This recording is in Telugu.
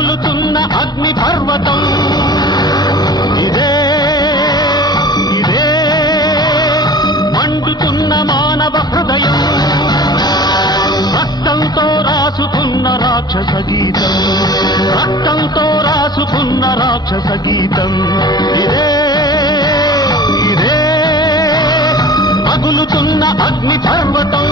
రగులుతున్న అగ్ని పర్వతం. ఇదే ఇదే మండుతున్న మానవ హృదయం. రక్తంతో రాసుకున్న రాక్షస గీతం. రక్తంతో రాసుకున్న రాక్షస గీతం. ఇదే ఇదే రగులుతున్న అగ్ని పర్వతం.